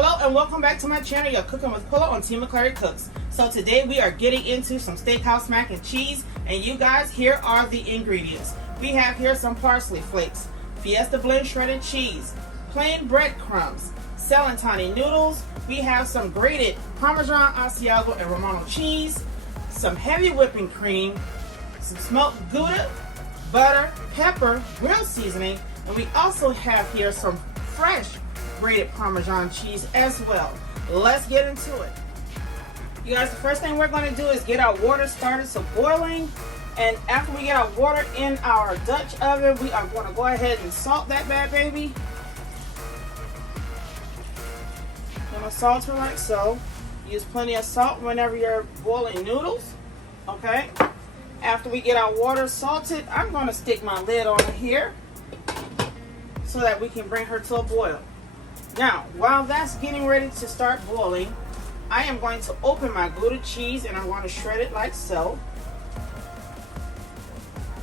Hello and welcome back to my channel, You're Cooking with Pilla on Team McClary Cooks. So today we are getting into some Steakhouse Mac and Cheese, and you guys, here are the ingredients. We have here some parsley flakes, Fiesta blend shredded cheese, plain breadcrumbs, Celentani noodles. We have some grated Parmesan, Asiago, and Romano cheese, some heavy whipping cream, some smoked Gouda, butter, pepper, grill seasoning, and we also have here some fresh grated Parmesan cheese as well. Let's get into it. You guys, the first thing we're going to do is get our water started, so boiling. And after we get our water in our Dutch oven, we are going to go ahead and salt that bad baby. I'm going to salt her like so. Use plenty of salt whenever you're boiling noodles. Okay. After we get our water salted, I'm going to stick my lid on here so that we can bring her to a boil. Now, while that's getting ready to start boiling, I am going to open my Gouda cheese and I'm going to shred it like so.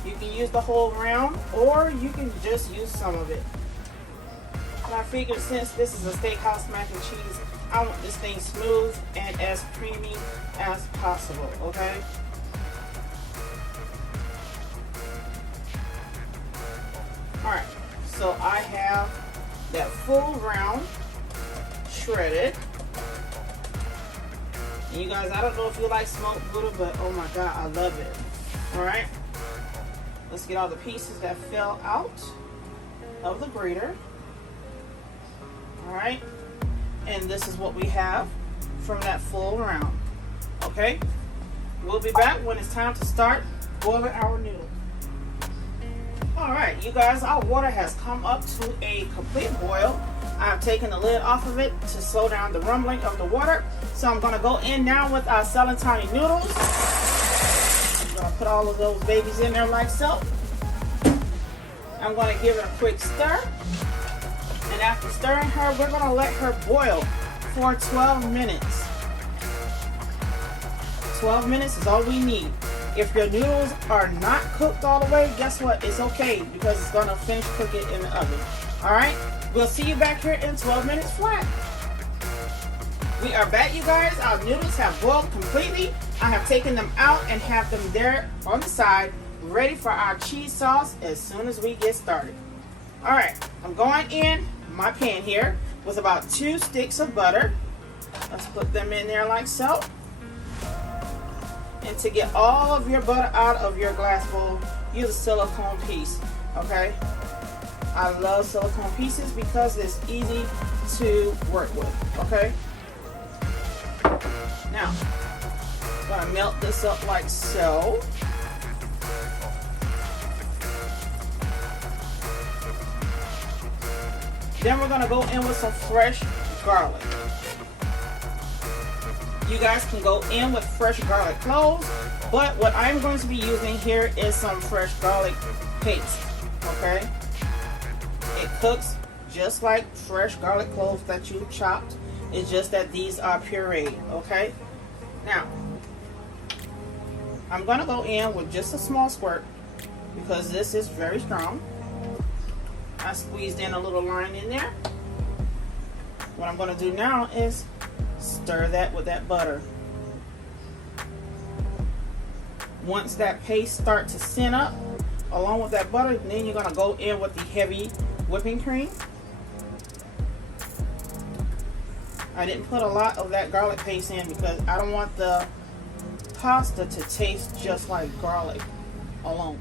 You can use the whole round or you can just use some of it. But I figured since this is a Steakhouse Mac and Cheese, I want this thing smooth and as creamy as possible, okay? Alright, so I have that full round shredded. And you guys, I don't know if you like smoked Gouda, but oh my god, I love it. Alright, let's get all the pieces that fell out of the grater. Alright, and this is what we have from that full round. Okay, we'll be back when it's time to start boiling our noodles. Alright, you guys, our water has come up to a complete boil. I've taken the lid off of it to slow down the rumbling of the water. So I'm going to go in now with our Celentani noodles. I'm going to put all of those babies in there like so. I'm going to give it a quick stir. And after stirring her, we're going to let her boil for 12 minutes. 12 minutes is all we need. If your noodles are not cooked all the way, guess what? It's okay because it's going to finish cooking in the oven. Alright? We'll see you back here in 12 minutes flat. We are back, you guys. Our noodles have boiled completely. I have taken them out and have them there on the side, ready for our cheese sauce as soon as we get started. Alright, I'm going in my pan here with about 2 sticks of butter. Let's put them in there like so. And to get all of your butter out of your glass bowl, use a silicone piece, okay? I love silicone pieces because it's easy to work with, okay? Now, I'm gonna melt this up like so. Then we're gonna go in with some fresh garlic. You guys can go in with fresh garlic cloves, but what I'm going to be using here is some fresh garlic paste, okay? It cooks just like fresh garlic cloves that you chopped. It's just that these are pureed, okay? Now, I'm going to go in with just a small squirt because this is very strong. I squeezed in a little line in there. What I'm going to do now is stir that with that butter. Once that paste starts to thin up along with that butter, then you're going to go in with the heavy whipping cream. I didn't put a lot of that garlic paste in because I don't want the pasta to taste just like garlic alone.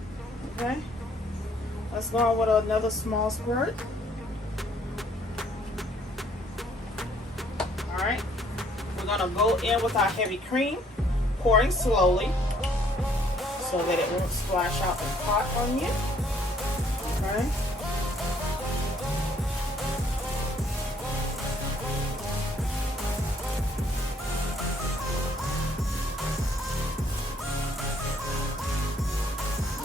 Okay, let's go on with another small squirt. Alright, we're going to go in with our heavy cream, pouring slowly so that it won't splash out and pot on you. Okay.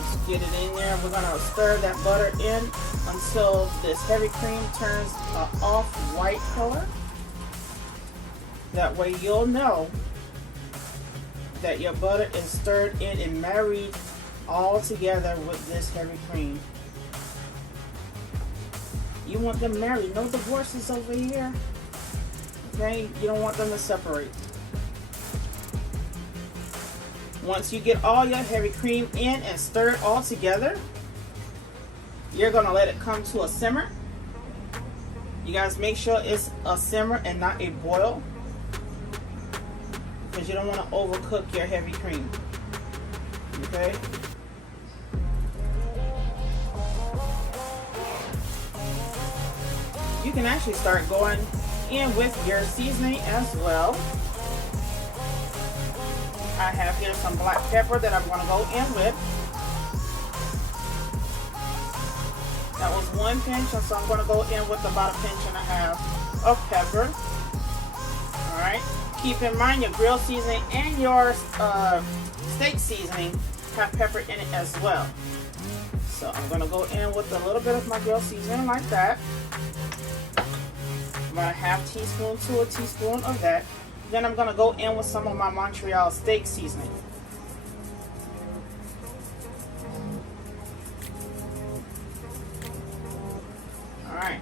Just get it in there. We're going to stir that butter in until this heavy cream turns an off-white color. That way you'll know that your butter is stirred in and married all together with this heavy cream. You want them married, no divorces over here. Okay, you don't want them to separate. Once you get all your heavy cream in and stir it all together, you're gonna let it come to a simmer. You guys make sure it's a simmer and not a boil, because you don't want to overcook your heavy cream. Okay. You can actually start going in with your seasoning as well. I have here some black pepper that I'm going to go in with. That was 1 pinch, and so I'm going to go in with about 1.5 pinches of pepper. Alright, keep in mind your grill seasoning and your steak seasoning have pepper in it as well. So I'm going to go in with a little bit of my grill seasoning like that. About a 1/2 teaspoon to a teaspoon of that. Then I'm going to go in with some of my Montreal steak seasoning. Alright,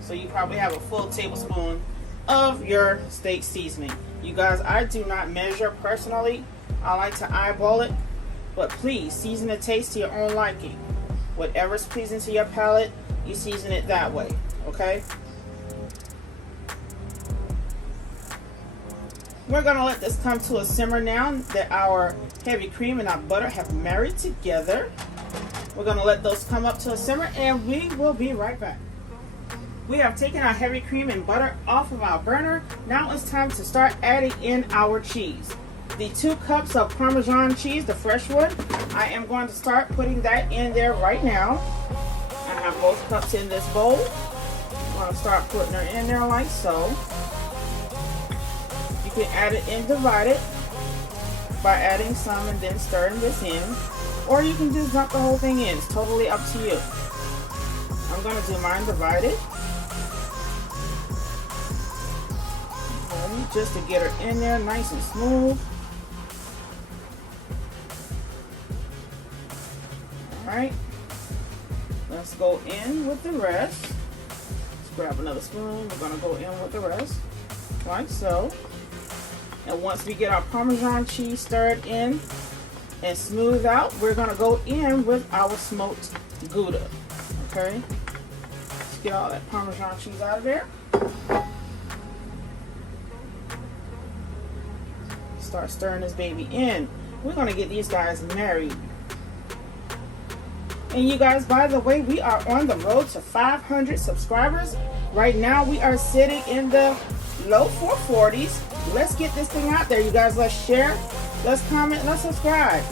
so you probably have a full tablespoon of your steak seasoning. You guys, I do not measure personally. I like to eyeball it, but please season the taste to your own liking. Whatever's pleasing to your palate, you season it that way, okay? We're gonna let this come to a simmer now that our heavy cream and our butter have married together. We're gonna let those come up to a simmer and we will be right back. We have taken our heavy cream and butter off of our burner. Now it's time to start adding in our cheese. The 2 cups of Parmesan cheese, the fresh one, I am going to start putting that in there right now. I have both cups in this bowl. I'm going to start putting her in there like so. You can add it and divide it by adding some and then stirring this in. Or you can just dump the whole thing in. It's totally up to you. I'm going to do mine divided. Just to get her in there nice and smooth. Alright, let's go in with the rest. Let's grab another spoon. We're going to go in with the rest, like so. And once we get our Parmesan cheese stirred in and smooth out, we're going to go in with our smoked Gouda. Okay, let's get all that Parmesan cheese out of there. Start stirring this baby in. We're going to get these guys married. And you guys, by the way, we are on the road to 500 subscribers. Right now we are sitting in the low 440s. Let's get this thing out there, you guys. Let's share, let's comment, let's subscribe.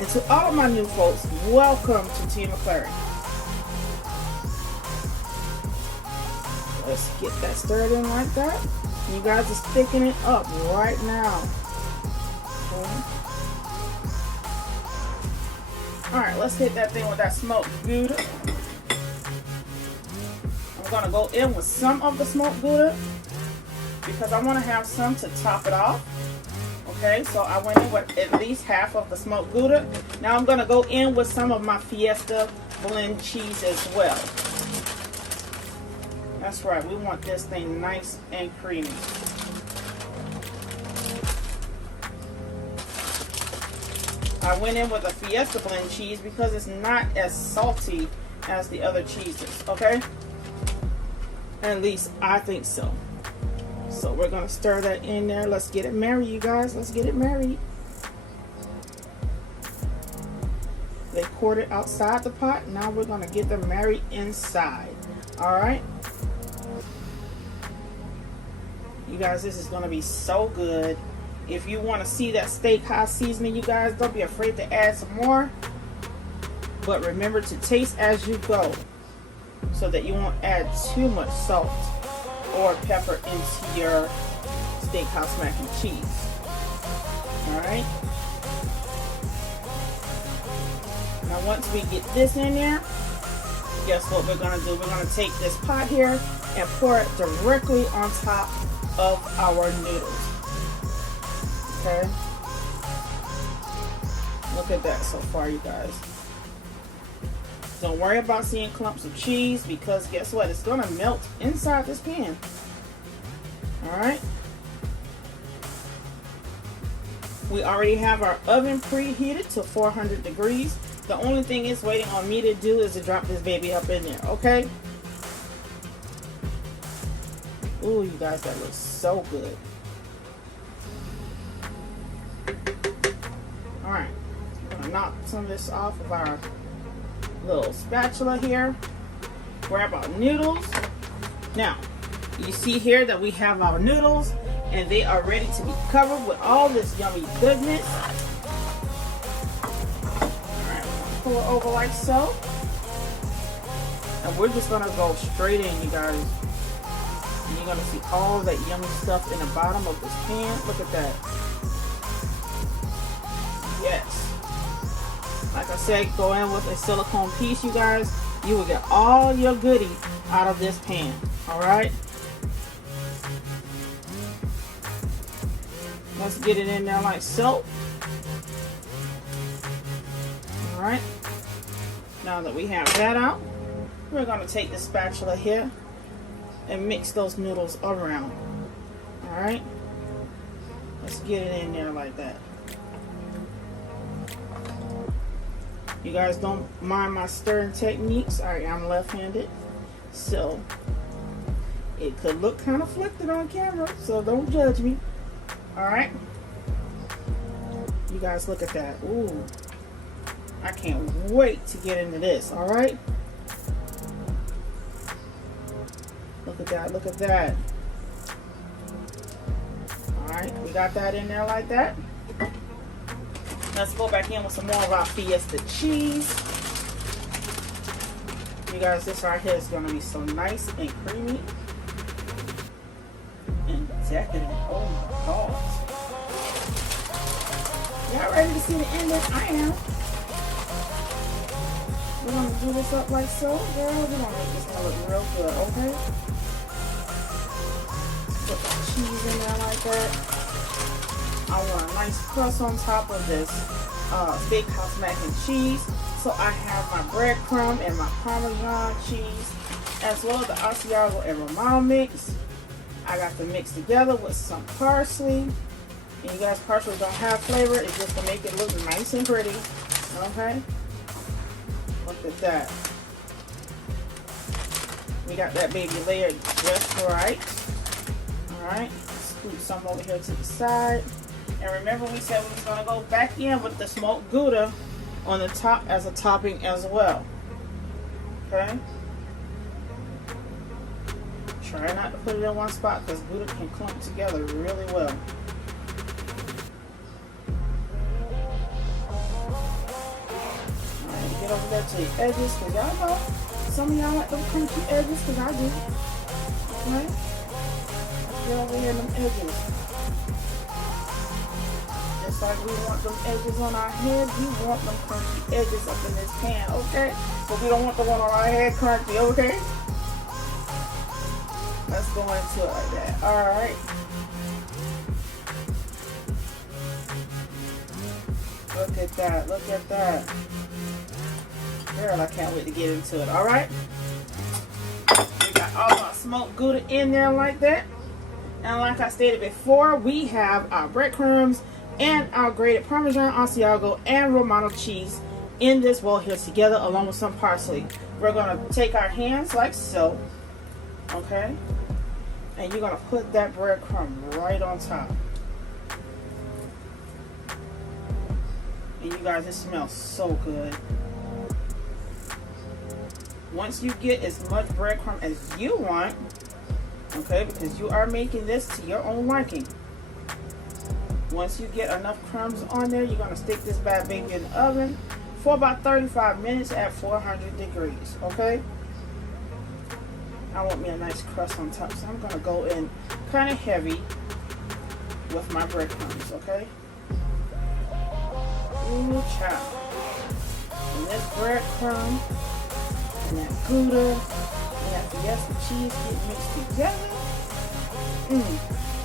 And to all of my new folks, welcome to Team McClary. Let's get that stirred in like that. You guys are sticking it up right now. Okay. Alright, let's hit that thing with that smoked Gouda. I'm going to go in with some of the smoked Gouda because I want to have some to top it off. Okay, so I went in with at least half of the smoked Gouda. Now I'm going to go in with some of my Fiesta blend cheese as well. That's right, we want this thing nice and creamy. I went in with a Fiesta blend cheese because it's not as salty as the other cheeses, okay? At least I think so. So we're gonna stir that in there. Let's get it married, you guys. Let's get it married. They poured it outside the pot. Now we're gonna get them married inside. All right. You guys, this is going to be so good. If you want to see that steakhouse seasoning, you guys, don't be afraid to add some more. But remember to taste as you go so that you won't add too much salt or pepper into your Steakhouse Mac and Cheese. Alright. Now once we get this in there, guess what we're going to do? We're going to take this pot here and pour it directly on top of our noodles. Okay, look at that so far, you guys. Don't worry about seeing clumps of cheese because guess what? It's gonna melt inside this pan. All right. We already have our oven preheated to 400 degrees. The only thing it's waiting on me to do is to drop this baby up in there, okay? Ooh, you guys, that looks so good. Alright, I'm gonna knock some of this off of our little spatula here. Grab our noodles. Now, you see here that we have our noodles and they are ready to be covered with all this yummy goodness. Alright, pull it over like so. And we're just gonna go straight in, you guys. And you're gonna see all that yummy stuff in the bottom of this pan. Look at that. Yes. Like I said, go in with a silicone piece, you guys. You will get all your goodies out of this pan. Alright? Let's get it in there like so. Alright. Now that we have that out, we're going to take the spatula here and mix those noodles around. Alright. Let's get it in there like that. You guys don't mind my stirring techniques. Alright, I'm left-handed, so it could look kind of flipped on camera, so don't judge me. Alright. You guys look at that. Ooh. I can't wait to get into this. Alright. Look at that. Look at that. Alright. We got that in there like that. Let's go back in with some more of our Fiesta cheese. You guys, this right here is going to be so nice and creamy. And decadent. Oh my God. Y'all ready to see the ending? I am. We're going to do this up like so. Girl, we're going to make this one look real good, okay? Put the cheese in there like that. I want a nice crust on top of this Steakhouse Mac and Cheese. So I have my breadcrumb and my Parmesan cheese, as well as the Asiago and Romano mix. I got them mixed together with some parsley. And you guys, parsley don't have flavor. It's just to make it look nice and pretty. Okay? Look at that. We got that baby layered just right. Alright. Scoop some over here to the side. And remember, we said we was going to go back in with the smoked Gouda on the top as a topping as well. Okay? Try not to put it in one spot because Gouda can clump together really well. Alright, get over there to the edges because y'all know some of y'all like them crunchy edges because I do. Okay? Let's get over here in them edges. Just like we want them edges on our head, we want them crunchy edges up in this pan, okay? But we don't want the one on our head crunchy, okay? Let's go into it like that. Alright. Look at that. Look at that. Girl, I can't wait to get into it. Alright. We got all our smoked Gouda in there like that. And like I stated before, we have our breadcrumbs and our grated Parmesan, Asiago, and Romano cheese in this bowl here together along with some parsley. We're going to take our hands like so. Okay? And you're going to put that breadcrumb right on top. And you guys, it smells so good. Once you get as much breadcrumb as you want, okay, because you are making this to your own liking. Once you get enough crumbs on there, you're going to stick this bad baby in the oven for about 35 minutes at 400 degrees, okay? I want me a nice crust on top, so I'm going to go in kind of heavy with my breadcrumbs, okay? Ooh, child. And this breadcrumb and that Gouda and that Fiesta cheese get mixed together.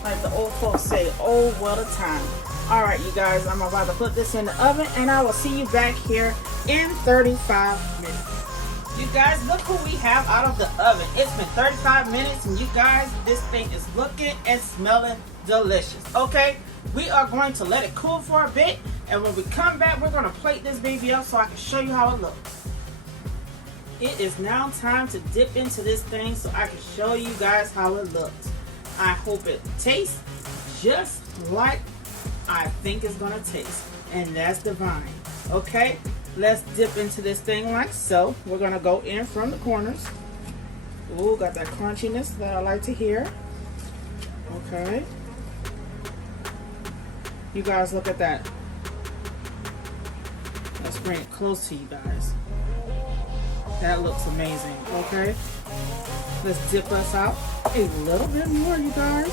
Like the old folks say, oh, what a time. Alright, you guys, I'm about to put this in the oven, and I will see you back here in 35 minutes. You guys, look who we have out of the oven. It's been 35 minutes, and you guys, this thing is looking and smelling delicious. Okay, we are going to let it cool for a bit, and when we come back, we're going to plate this baby up so I can show you how it looks. It is now time to dip into this thing so I can show you guys how it looks. I hope it tastes just like I think it's going to taste, and that's divine. Okay, let's dip into this thing like so. We're going to go in from the corners. Ooh, got that crunchiness that I like to hear. Okay. You guys, look at that. Let's bring it close to you guys. That looks amazing. Okay. Let's dip us out a little bit more, you guys.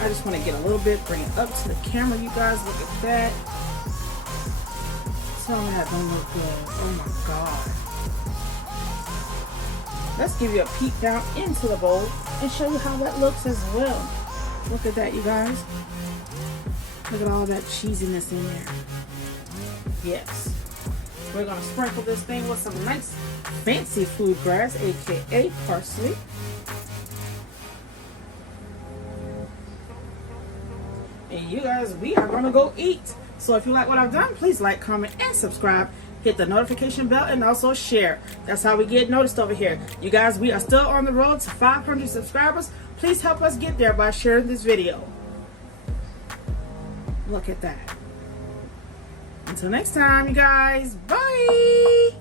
I just want to get a little bit, bring it up to the camera, you guys. Look at that. Tell me that don't look good. Oh my God. Let's give you a peek down into the bowl and show you how that looks as well. Look at that, you guys. Look at all that cheesiness in there. Yes. We're going to sprinkle this thing with some nice fancy food grass, aka parsley. And you guys, we are going to go eat. So if you like what I've done, please like, comment, and subscribe. Hit the notification bell and also share. That's how we get noticed over here. You guys, we are still on the road to 500 subscribers. Please help us get there by sharing this video. Look at that. Until next time, you guys. Bye.